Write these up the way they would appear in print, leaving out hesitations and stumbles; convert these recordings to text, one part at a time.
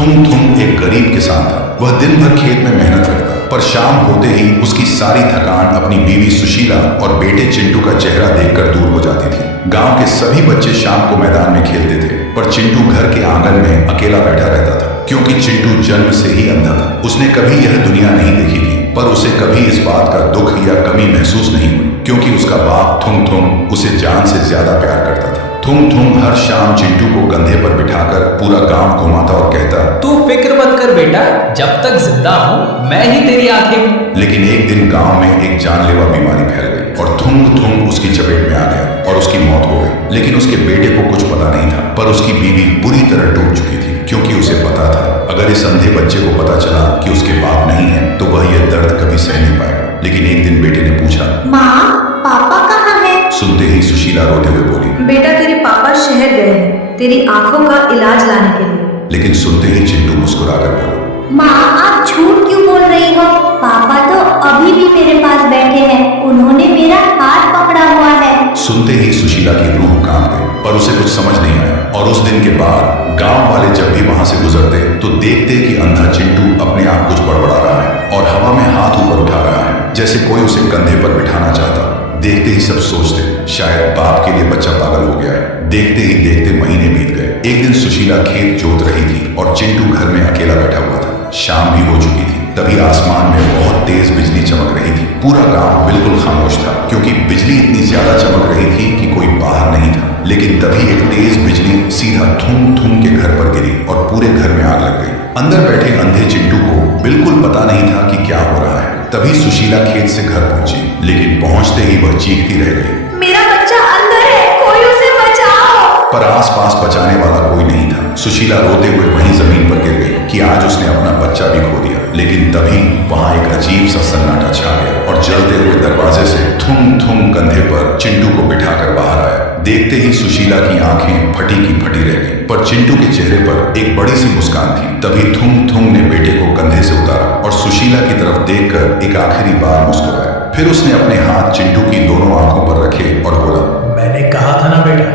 थुम थुम एक गरीब किसान था। वह दिन भर खेत में मेहनत करता, पर शाम होते ही उसकी सारी थकान अपनी बीवी सुशीला और बेटे चिंटू का चेहरा देखकर दूर हो जाती थी। गांव के सभी बच्चे शाम को मैदान में खेलते थे, पर चिंटू घर के आंगन में अकेला बैठा रहता था, क्योंकि चिंटू जन्म से ही अंधा था। उसने कभी यह दुनिया नहीं देखी थी, पर उसे कभी इस बात का दुख या कमी महसूस नहीं हुई, क्योंकि उसका बाप थुम थुम उसे जान से ज्यादा प्यार करता था। थुम थुम हर शाम चिंटू को कंधे पर बिठाकर पूरा गांव घुमाता और कहता, तू फिक्र मत कर बेटा, जब तक जिंदा हूँ मैं ही तेरी आंखें हूँ। लेकिन एक दिन गांव में एक जानलेवा बीमारी फैल गई और थुम थुम उसकी चपेट में आ गया और उसकी मौत हो गई। लेकिन उसके बेटे को कुछ पता नहीं था, पर उसकी बीवी बुरी तरह टूट चुकी थी, क्योंकि उसे पता था अगर इस अंधे बच्चे को पता चला कि उसके बाप नहीं है तो वह यह दर्द कभी सह नहीं पाएगा। लेकिन एक दिन बेटे ने पूछा, माँ, पापा कहाँ है? सुनते ही सुशीला रोते हुए बोली, बेटा तेरे पापा शहर गए हैं तेरी आंखों का इलाज लाने के लिए। लेकिन सुनते ही चिंटू मुस्कुराकर बोला, माँ, आप झूठ क्यों बोल रही हो? पापा तो अभी भी मेरे पास बैठे हैं, उन्होंने मेरा हाथ पकड़ा हुआ है। सुनते ही सुशीला की रूह कांप गई, पर उसे कुछ समझ नहीं आया। और उस दिन के बाद गांव वाले जब भी वहां से गुजरते तो देखते कि अंधा चिंटू अपने आप कुछ बड़बड़ा रहा है और हवा में हाथ ऊपर उठा रहा है, जैसे कोई उसे कंधे पर बिठाना चाहता। देखते ही सब सोचते शायद बाप के लिए बच्चा पागल हो गया है। देखते ही देखते महीने बीत गए। एक दिन सुशीला खेत जोत रही थी और चिंटू घर में अकेला बैठा हुआ था। शाम भी हो चुकी थी, तभी आसमान में बहुत तेज बिजली चमक रही थी। पूरा गांव बिल्कुल खामोश था, क्योंकि बिजली इतनी ज्यादा चमक रही थी कि कोई बाहर नहीं था। लेकिन तभी एक तेज बिजली सीधा थूम थूम के घर पर गिरी और पूरे घर में आग लग गई। अंदर बैठे अंधे चिंटू को बिल्कुल पता नहीं था कि क्या हो रहा है। तभी सुशीला खेत से घर पहुंची, लेकिन पहुंचते ही वह चीखती रह गई, मेरा बच्चा अंदर है, कोई उसे बचाओ। पर आसपास बचाने वाला कोई नहीं था। सुशीला रोते हुए वहीं जमीन पर गिर गई कि आज उसने अपना बच्चा भी खो दिया। लेकिन तभी वहां एक अजीब सा सन्नाटा छा गया और जलते हुए दरवाजे से थुम थुम कंधे पर चिंटू को बिठाकर बाहर आया। देखते ही सुशीला की आंखें फटी की फटी रह गई, पर चिंटू के चेहरे पर एक बड़ी सी मुस्कान थी। तभी थुम थुम ने बेटे को कंधे से उतारा और सुशीला की तरफ देखकर एक आखिरी बार मुस्कुराया। फिर उसने अपने हाथ चिंटू की दोनों आंखों पर रखे और बोला, मैंने कहा था ना बेटा,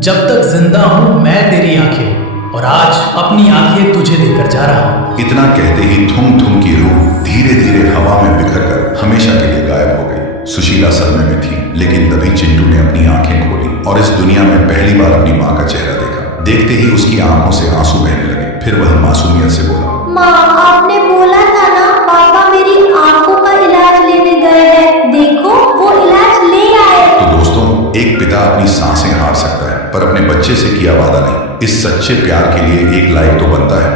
जब तक जिंदा हूँ मैं तेरी आंखें हूँ, और आज अपनी आंखें तुझे देकर जा रहा हूँ। इतना कहते ही थुम थुम की रूह धीरे धीरे हवा में बिखर कर हमेशा के लिए गायब हो गई। सुशीला सदमे में थी, लेकिन तभी चिंटू ने अपनी आंखें खोली और इस दुनिया में पहली बार अपनी माँ का चेहरा देखा। देखते ही उसकी आंखों से आंसू बहने लगे। फिर वह मासूमियत से बोला, माँ, आपने बोला था ना पापा मेरी आंखों का इलाज लेने गए हैं, देखो वो इलाज ले आए। तो दोस्तों, एक पिता अपनी सांसें हार सकता है, पर अपने बच्चे से किया वादा नहीं। इस सच्चे प्यार के लिए एक लाइक तो बनता है।